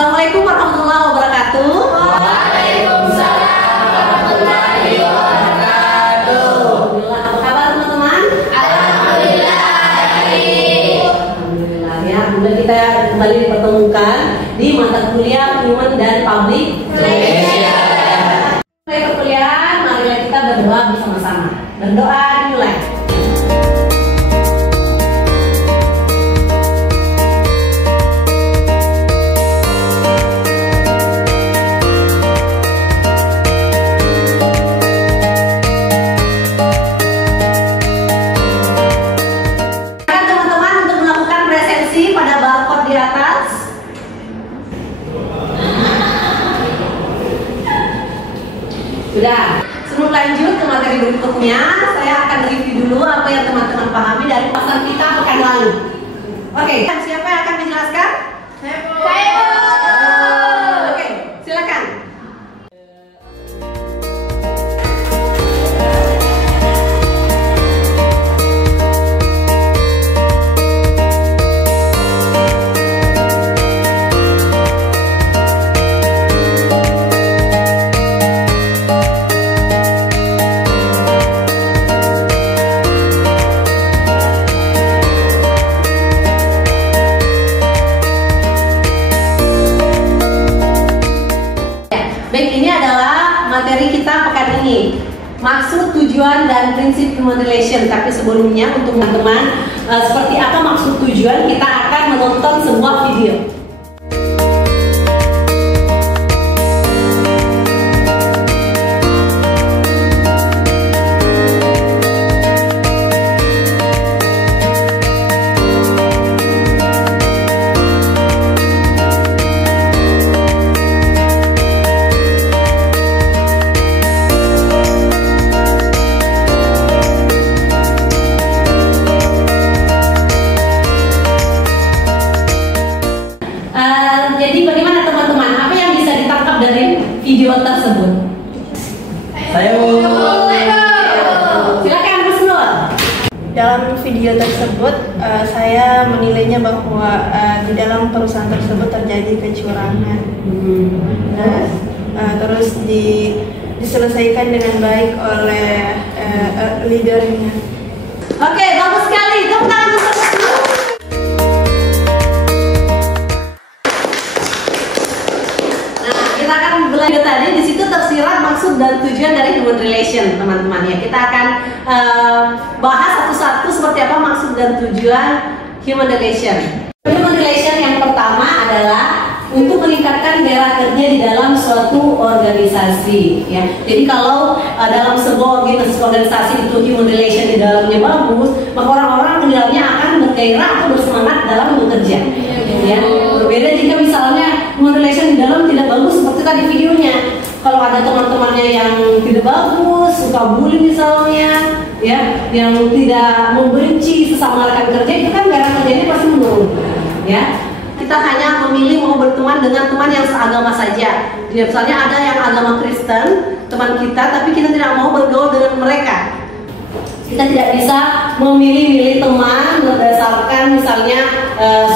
Assalamualaikum warahmatullahi wabarakatuh. Waalaikumsalam warahmatullahi wabarakatuh. Apa kabar teman-teman? Alhamdulillah. Alhamdulillah ya. Kemudian kita kembali dipertemukan di mata kuliah Human dan Public Relations. Mulai perkuliahan, marilah kita berdoa bersama-sama. Berdoa dimulai. Sudah, sebelum lanjut ke materi berikutnya, saya akan review dulu apa yang teman-teman pahami dari pasan kita pekan lalu. Oke, siapa yang akan menjelaskan? Saya. Oke, silakan. Baik, ini adalah materi kita pekan ini. Maksud, tujuan, dan prinsip human relation. Tapi sebelumnya untuk teman-teman, seperti apa maksud tujuan, kita akan menonton sebuah video. Jadi bagaimana teman-teman? Apa yang bisa ditangkap dari video tersebut? Saya Silakan Gus Nur. Dalam video tersebut, saya menilainya bahwa di dalam perusahaan tersebut terjadi kecurangan. Terus diselesaikan dengan baik oleh leadernya. Oke, bagus sekali. Tepuk tangan untuk Gus Nur. Nah, kita akan belajar tadi. Di situ tersirat maksud dan tujuan dari human relation, teman-teman ya. Kita akan bahas satu-satu seperti apa maksud dan tujuan human relation. Human relation yang pertama adalah untuk meningkatkan gairah kerja di dalam suatu organisasi ya. Jadi kalau dalam sebuah organisasi itu human relation di dalamnya bagus, maka orang-orang di dalamnya akan bergairah atau bersemangat dalam bekerja ya. Berbeda jika misalnya human relation di dalam tidak bagus seperti tadi videonya. Kalau ada teman-temannya yang tidak bagus, suka bully misalnya ya, yang tidak membenci sesama rekan kerja, itu kan gairah kerjanya pasti menurun ya. Kita hanya memilih mau berteman dengan teman yang seagama saja. Jadi misalnya ada yang agama Kristen, teman kita, tapi kita tidak mau bergaul dengan mereka. Kita tidak bisa memilih-milih teman berdasarkan misalnya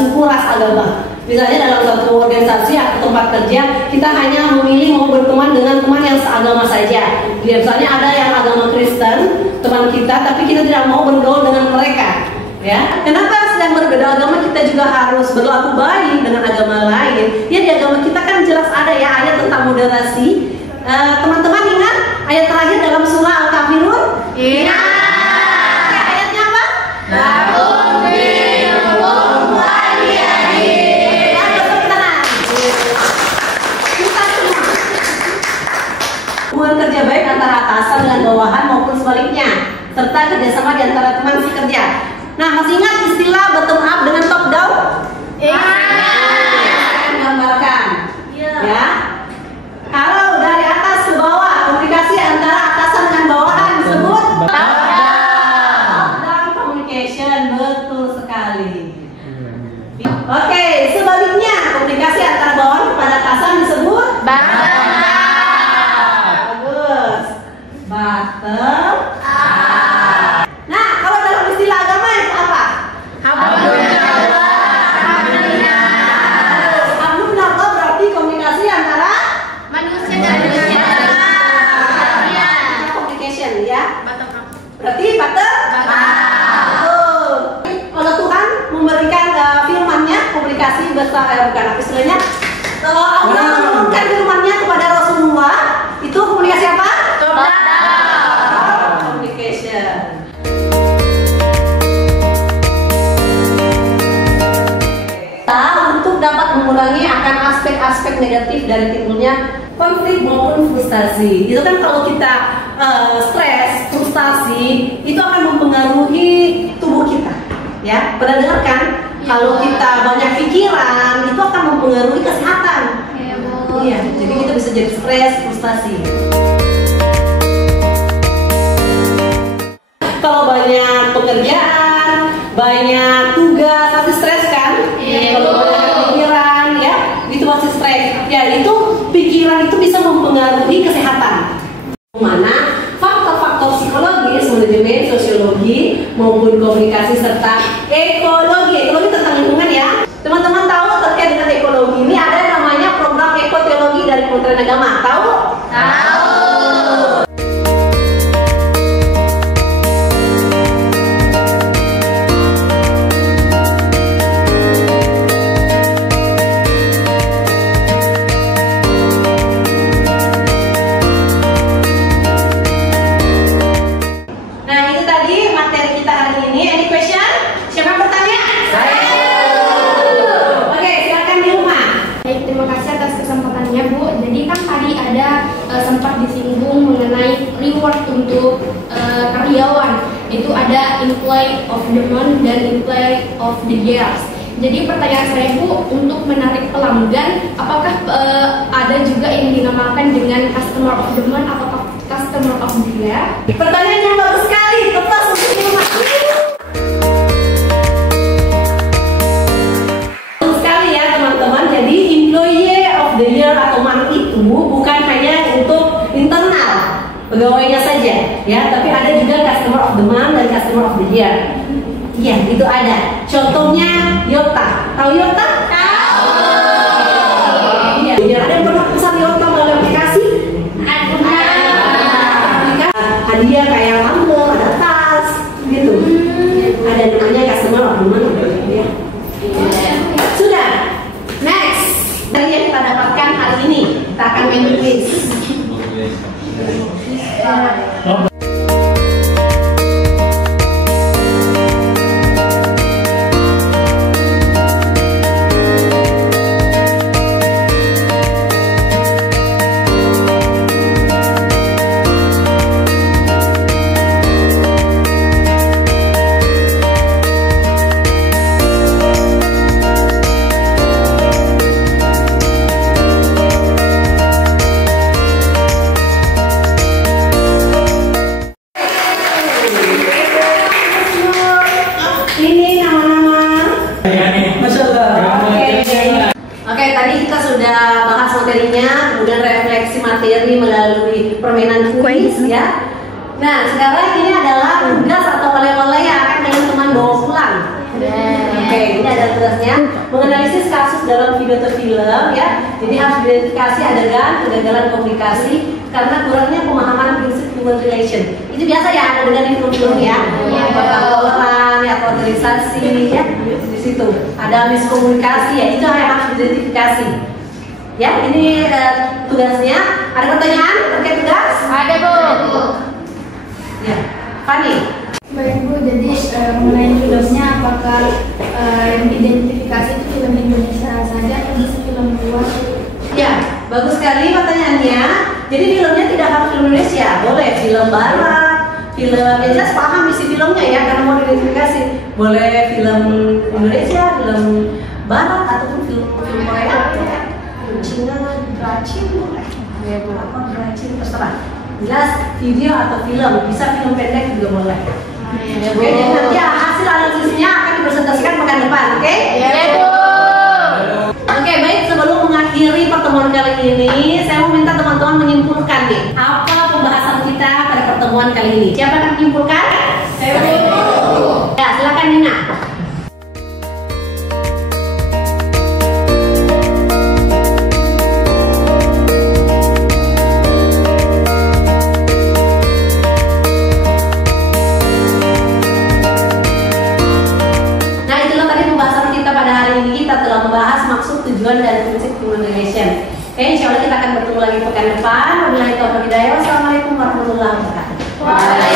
suku, ras, agama. Misalnya dalam satu organisasi atau tempat kerja, kita hanya memilih mau berteman dengan teman yang seagama saja. Jadi misalnya ada yang agama Kristen, teman kita, tapi kita tidak mau bergaul dengan mereka. Ya, kenapa sedang berbeda agama kita juga harus berlaku baik dengan agama lain? Ya, di agama kita kan jelas ada ya ayat tentang moderasi. Teman-teman ingat ayat terakhir dalam surah Al-Kafirun? Iya. Ayatnya apa? Hubungan kerja baik antara atasan dengan bawahan maupun sebaliknya, serta kerjasama di antara teman sekerja. Nah, masih ingat istilah bottom up dengan top down? Iya. Saya gambarkan. Ya. Kalau dari atas ke bawah, komunikasi antara atasan dengan bawahan disebut top down communication. Betul sekali. Oke, sebaliknya komunikasi antara bawahan kepada atasan disebut bottom up. Bagus. Bottom up. Nah, kalau dalam istilah agama itu apa? Hablum minallah. Hablum minallah berarti berarti betul. Kalau Tuhan memberikan firman-Nya, publikasi besar bukan apa istilahnya. Allah menurunkan firman-Nya kepada Rasulullah, itu komunikasi apa? Communication. Untuk dapat mengurangi akan aspek-aspek negatif dari timbulnya konflik maupun frustasi. Itu kan kalau kita stres, frustasi, itu akan mempengaruhi tubuh kita. Ya, pernah dengar kan? Kalau kita banyak pikiran, itu akan mempengaruhi kesehatan. Iya, jadi kita bisa jadi stres, frustasi. Kalau banyak pekerjaan, banyak tugas, pasti stres kan? Kalau banyak pikiran, ya, itu pasti stres. Ya, itu pikiran itu bisa mempengaruhi kesehatan. Mana faktor-faktor psikologis, manajemen, sosiologi, maupun komunikasi serta ekologi. Ekologi tentang lingkungan ya. Teman-teman tahu terkait dengan ekologi ini ada yang namanya program ekoteologi dari Kementerian Agama. Tahu? Tahu. Sempat disinggung mengenai reward untuk karyawan, itu ada employee of the month dan employee of the years. Jadi pertanyaan saya Bu, untuk menarik pelanggan, apakah ada juga yang dinamakan dengan customer of the month atau customer of the year? Pertanyaan yang bagus sekali, tepat untuk Ilma. Bagus sekali ya teman-teman. Jadi employee of the year atau month itu bukan hanya untuk internal pegawainya saja, ya, tapi ada juga customer of the month dan customer of the year. Iya, itu ada. Contohnya Yota. Tahu Yota? Tahu. Iya. Ada yang pernah pesan Yota melalui aplikasi? Ada. Hadiah kayak lampu, ada tas, gitu. Ada namanya customer of the month. Ya. Sudah. Next. Dari yang kita dapatkan hari ini, kita akan main quiz. Oke, tadi kita sudah bahas materinya, kemudian refleksi materi melalui permainan kuis ya. Nah, sekarang ini adalah tugas atau oleh-oleh yang akan teman-teman bawa pulang. Oke, ini ada tugasnya, menganalisis kasus dalam video atau film ya. Jadi harus identifikasi adegan kegagalan komunikasi karena kurangnya pemahaman prinsip human relation. Itu biasa ya ada dengan film-film ya. Apakah toleran ya, tolerisasi ya. Di situ ada miskomunikasi ya, itu yang harus diidentifikasi. Ya, ini tugasnya. Ada pertanyaan terkait tugas? Ada Bu. Ya, Fani. Baik Bu, jadi mengenai filmnya apakah yang diidentifikasi itu film Indonesia saja atau bisa film luar? Ya, bagus sekali pertanyaannya. Jadi filmnya tidak harus film Indonesia, boleh film Barat, film yang jelas paham isi filmnya ya, karena mau diidentifikasi. Boleh film Indonesia, film Barat ataupun film Korea, film Cina, Brazil boleh. Ya Bu, apa Brazil terserah. Jelas video atau film, bisa film pendek juga boleh. Ya, oke, jadi nanti hasil analisisnya akan dipresentasikan pekan depan, oke? Ya Bu. Oke, baik, sebelum mengakhiri pertemuan kali ini, saya mau minta teman-teman menyimpulkan nih, apa pembahasan kita pada pertemuan kali ini. Siapa yang akan menyimpulkan? Saya Bu. Ya, silakan Nina. tujuan dan prinsip human relation. Oke, insya Allah kita akan bertemu lagi pekan depan. Wabillahi taufiq wal hidayah. Wassalamualaikum warahmatullahi wabarakatuh.